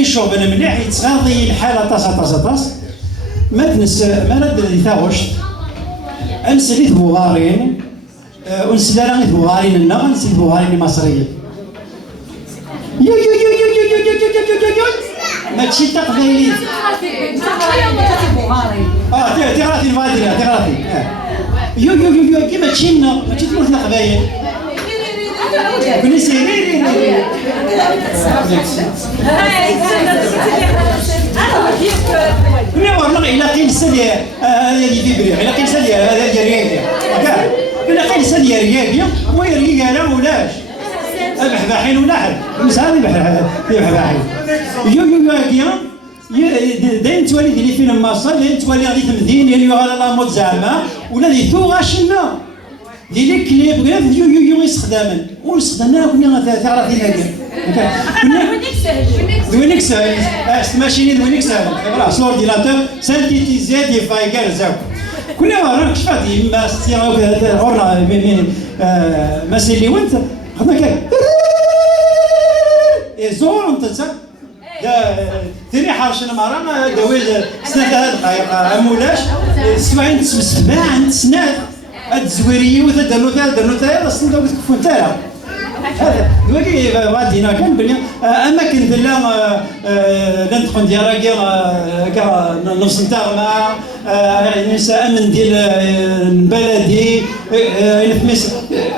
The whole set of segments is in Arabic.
يشوف انا مليح يتغاضي الحاله طاس ما تنس ما ندير تاغوشت انسليت بوغارين ونسلا بوغارين لنا نسيت بوغارين مصريين يو يو يو يو يو يو يو يو يو يو ماشي تقبيلي تغراتي الفادرة تغراتي يو يو يو يو كيما تشينا ماشي تموت القبايل كنا سيرين كنا والله إلا قيل سالي هذا يفيبري إلا قيل سالي هذا يريادي إلا قيل سالي يريادي ويريادي أنا ولاش بحباحين ولا حد مساعد بحباحين يو يو يو داين توالي ديالي فيلم مصر داين توالي غادي تمدين ديالي على لا مود زعما ولا دي تو غاشنا ديالي كليب غير يو يو يو يستخدمن واستخدمنا كنا تعرفين هذا وينك سهل ماشيني وينك سهل خلاص لورديناتور سانتيتيزي دي فايكال زاك كنا راك شفاتي ما استيراو هورنا ما سيلي وانت خدنا كاع زور انت تاني حارشنا مرة دويل سنة هاد الحقيقة مولاش سبعين سبعين سنة هاد الزويرية وثا درنوثا اصلا دوك تكفون تالا هذا دواكي غادينا كان بلي اماكن لا ندخل ديالها كاع نفس نتاع مع النساء من ديال البلدي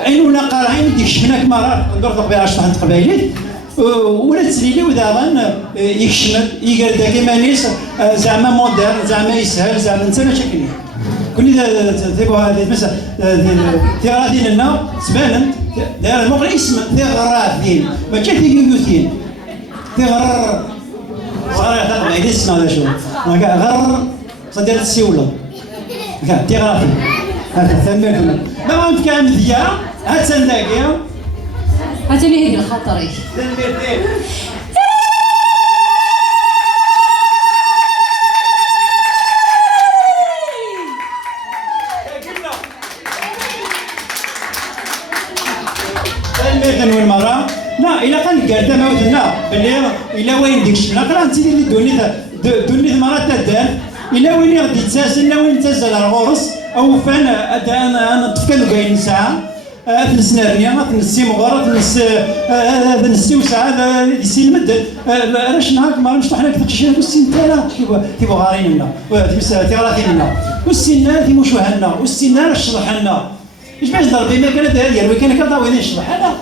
عين ولا قارعين ديك شفناك مرات ندور طبيعه شحال قبايلات ولا تسليلي وداغن يكشمل يقردا كيما نيس زعما مودرن زعما يسهل زعما انت ماشي كني كنا تيبو هذه مثلا تيغادين لنا تبانت داير المغرب اسم تيغراثين ماشي تيغيوثين تيغر صراحه تقبل اسم هذا شو غر صدير السيوله تيغراثين هذا ثمن ما عندك كان مذيا هات سنداكيا هاتني هيك الخطري المثل والمرأة لا إلا كان قاعدة ما ودنا باللي إلا وين ديك الشنا قرا أنت دوني مرات تدان إلا وين غادي تساسل إلا وين تساسل الغرس أو فان أنا تفكر كاين ساعة تنس نارنيا تنس مغارة تنس وساعة يسي المد راش نهار ما نشطح لك تقشينا والسن تالا تيبو غارين لنا تيغراثين لنا والسن تيمو شوهنا والسن راش شرح لنا اش باش ضربي ما كانت هذه كان كضاوي نشرح انا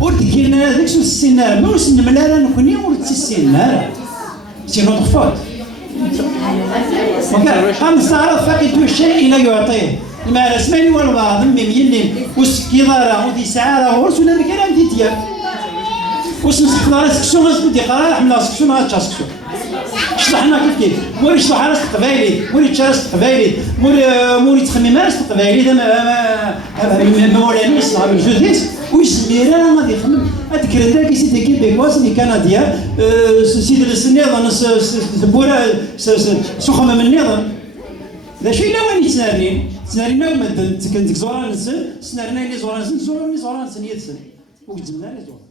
قلت كينا هذاك سو السناره ما وسن ملاله نكوني ولت السناره سينو طفوت وكان صار فقد الشيء لا يعطيه ما اسمعني والبعض ميم يلي وسكي ضاره ودي سعاره ورس ولا كلام دي ديال وسنسخ راسك شو غادي قرا حمل راسك شو ما تشاسك شو شرحنا كيف موري شرح راس قبايلي موري تشارس قبايلي موري تخمم راس قبايلي ما موراني صاحب الجوديس ويسمير انا غادي يخمم هذيك هذاك سيدي كيبيكواز اللي كنديا سيد النظام بورا سخمم من النظام ذا شي لا وين تسنارين تسنارين ما كنت زوران نسن سنارنا اللي زوران نسن زوران نسن يدسن وكتبنا لي زوران